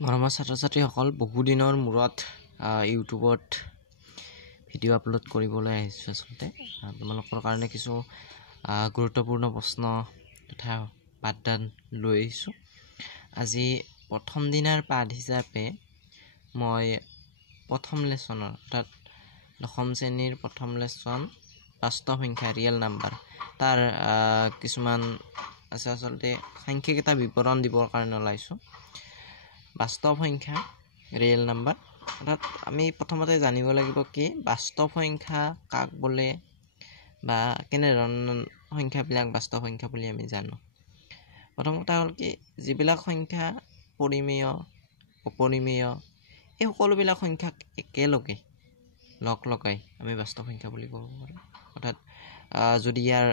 মৰমৰ ছাত্ৰ-ছাত্ৰীসকল বহু দিনৰ মূৰত ইউটিউবত ভিডিঅ' আপলোড কৰিবলৈ আহিছোঁ। আচলতে তোমালোকৰ কাৰণে কিছু গুৰুত্বপূৰ্ণ প্ৰশ্ন তথা পাঠদান লৈ আহিছোঁ। আজি প্ৰথম দিনাৰ পাঠ হিচাপে মই প্ৰথম লেচনৰ অৰ্থাৎ দশম শ্ৰেণীৰ প্ৰথম লেচন বাস্তৱ সংখ্যা ৰিয়েল নাম্বাৰ তাৰ কিছুমান আছে। আচলতে সাংখ্যিক এটা বিৱৰণ দিবৰ কাৰণে ওলাইছোঁ। বাস্তৱ সংখ্যা ৰিয়েল নাম্বাৰ অৰ্থাৎ আমি প্ৰথমতে জানিব লাগিব কি বাস্তৱ সংখ্যা কাক বোলে বা কেনেধৰণৰ সংখ্যাবিলাক বাস্তৱ সংখ্যা বুলি আমি জানো। প্ৰথম কথা হ'ল কি যিবিলাক সংখ্যা পৰিমেয় অপৰিমেয় এই সকলোবিলাক সংখ্যাক একেলগে লগ লগাই আমি বাস্তৱ সংখ্যা বুলি ক'ব পাৰোঁ। অৰ্থাৎ যদি ইয়াৰ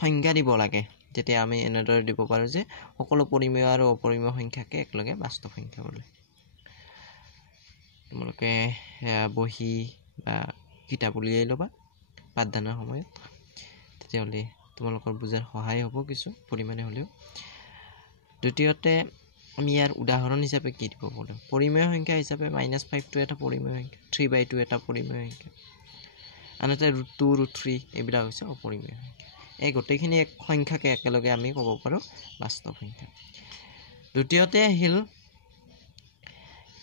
সংজ্ঞা দিব লাগে তেতিয়া আমি এনেদৰে দিব পাৰোঁ যে সকলো পৰিমেয় আৰু অপৰিমেয় সংখ্যাকে একেলগে বাস্তৱ সংখ্যা বোলে। তোমালোকে বহি বা কিতাপ উলিয়াই ল'বা পাঠদানৰ সময়ত, তেতিয়াহ'লে তোমালোকৰ বুজাৰ সহায় হ'ব কিছু পৰিমাণে হ'লেও। দ্বিতীয়তে আমি ইয়াৰ উদাহৰণ হিচাপে কি দিব পাৰোঁ। পৰিমেয় সংখ্যা হিচাপে -5টো এটা পৰিমেয় সংখ্যা, 3/2 এটা পৰিমেয় সংখ্যা, আনহাতে √2 √3 এইবিলাক হৈছে অপৰিমেয় সংখ্যা। এই গোটেইখিনি সংখ্যাকে একেলগে আমি ক'ব পাৰোঁ বাস্তৱ সংখ্যা। দ্বিতীয়তে আহিল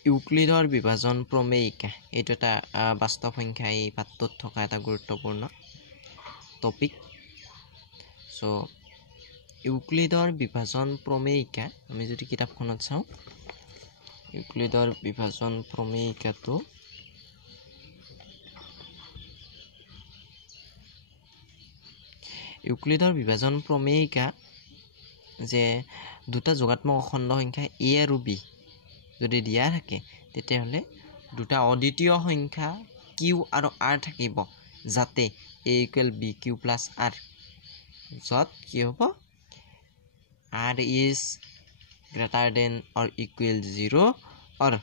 ইউক্লিডৰ বিভাজন প্ৰমেয়িকা। এইটো এটা বাস্তৱ সংখ্যা এই পাঠটোত থকা এটা গুৰুত্বপূৰ্ণ টপিক। ইউক্লিডৰ বিভাজন প্ৰমেয়িকা আমি যদি কিতাপখনত চাওঁ, ইউক্লিডৰ বিভাজন প্ৰমেয়িকাটো ইউক্লিডৰ বিভাজন প্ৰমেয়িকা যে দুটা যোগাত্মক অখণ্ড সংখ্যা a আৰু b যদি দিয়া থাকে তেতিয়াহ'লে দুটা অদ্বিতীয় সংখ্যা q আৰু r থাকিব যাতে a = bq + r, য'ত কি হ'ব r is greater than or equal 0 or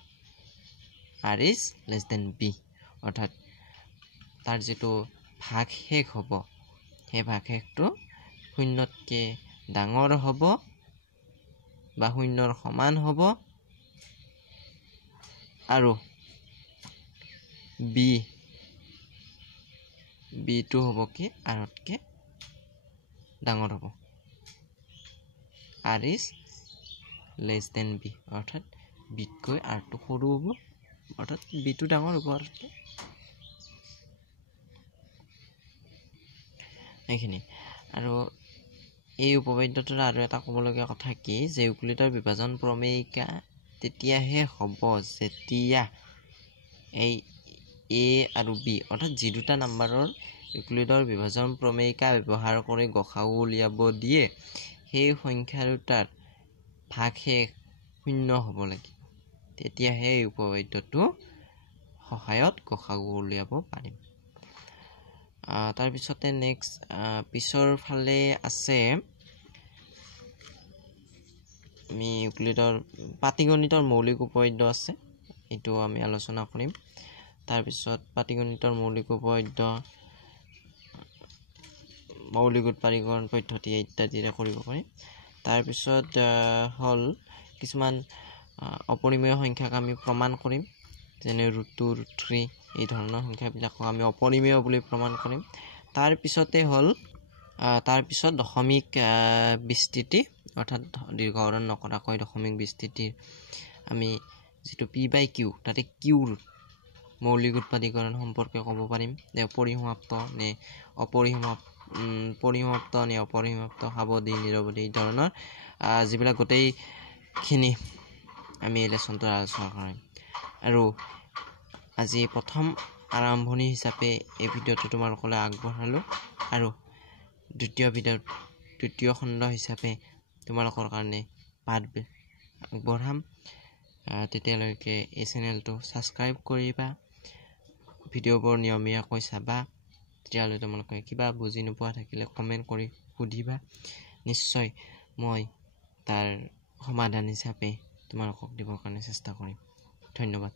r is less than b। অৰ্থাৎ তাৰ যিটো ভাগশেষ হ'ব সেই ভাগশেষটো শূন্যতকৈ ডাঙৰ হ'ব বা শূন্যৰ সমান হ'ব আৰু বিটো হ'ব কি আৰতকৈ ডাঙৰ হ'ব, r is less than b। অৰ্থাৎ বিতকৈ আৰটো সৰু হ'ব, অৰ্থাৎ বিটো ডাঙৰ হ'ব আৰতকৈ। এইখিনি আৰু এই উপপাদ্যটোৰ আৰু এটা ক'বলগীয়া কথা কি যে ইউক্লিডৰ বিভাজন প্ৰমেয়িকা তেতিয়াহে হ'ব যেতিয়া এই a আৰু b অৰ্থাৎ যি দুটা নাম্বাৰৰ ইউক্লিডৰ বিভাজন প্ৰমেয়িকা ব্যৱহাৰ কৰি গসাগু উলিয়াব দিয়ে সেই সংখ্যা দুটাৰ ভাগশেষ শূন্য হ'ব লাগিব, তেতিয়াহে এই উপপাদ্যটো সহায়ত গসাগু উলিয়াব পাৰিম। তাৰপিছতে নেক্সট পিছৰ ফালে আছে আমি ইউক্লিডৰ পাটিগণিতৰ মৌলিক উপপাদ্য আছে, এইটো আমি আলোচনা কৰিম। তাৰপিছত পাটিগণিতৰ মৌলিক উপপাদ্য, মৌলিক উৎপাদীকৰণ পদ্ধতি ইত্যাদিৰে কৰিব পাৰিম। তাৰপিছত হ'ল কিছুমান অপৰিমেয় সংখ্যাক আমি প্ৰমাণ কৰিম, যেনে √2 √3 এই ধৰণৰ সংখ্যাবিলাকক আমি অপৰিমেয় বুলি প্ৰমাণ কৰিম। তাৰপিছত দশমিক বিস্তৃতি অৰ্থাৎ দীৰ্ঘহৰণ নকৰাকৈ দশমিক বিস্তৃতিৰ আমি যিটো p/q তাতে qৰ মৌলিক উৎপাদীকৰণ সম্পৰ্কে ক'ব পাৰিম যে পৰিসমাপ্ত নে পৰিসমাপ্ত নে অপৰিসমাপ্ত, সাৱধি নিৰৱধি এই ধৰণৰ যিবিলাক গোটেইখিনি আমি এই লেচনটোৰ আলোচনা কৰিম। আৰু আজি প্ৰথম আৰম্ভণি হিচাপে এই ভিডিঅ'টো তোমালোকলৈ আগবঢ়ালোঁ আৰু দ্বিতীয় খণ্ড হিচাপে তোমালোকৰ কাৰণে পাঠ আগবঢ়াম। তেতিয়ালৈকে এই চেনেলটো ছাবস্ক্ৰাইব কৰিবা, ভিডিঅ'বোৰ নিয়মীয়াকৈ চাবা। তেতিয়াহ'লে তোমালোকে কিবা বুজি নোপোৱা থাকিলে কমেণ্ট কৰি সুধিবা, নিশ্চয় মই তাৰ সমাধান হিচাপে তোমালোকক দিবৰ কাৰণে চেষ্টা কৰিম। ধন্যবাদ।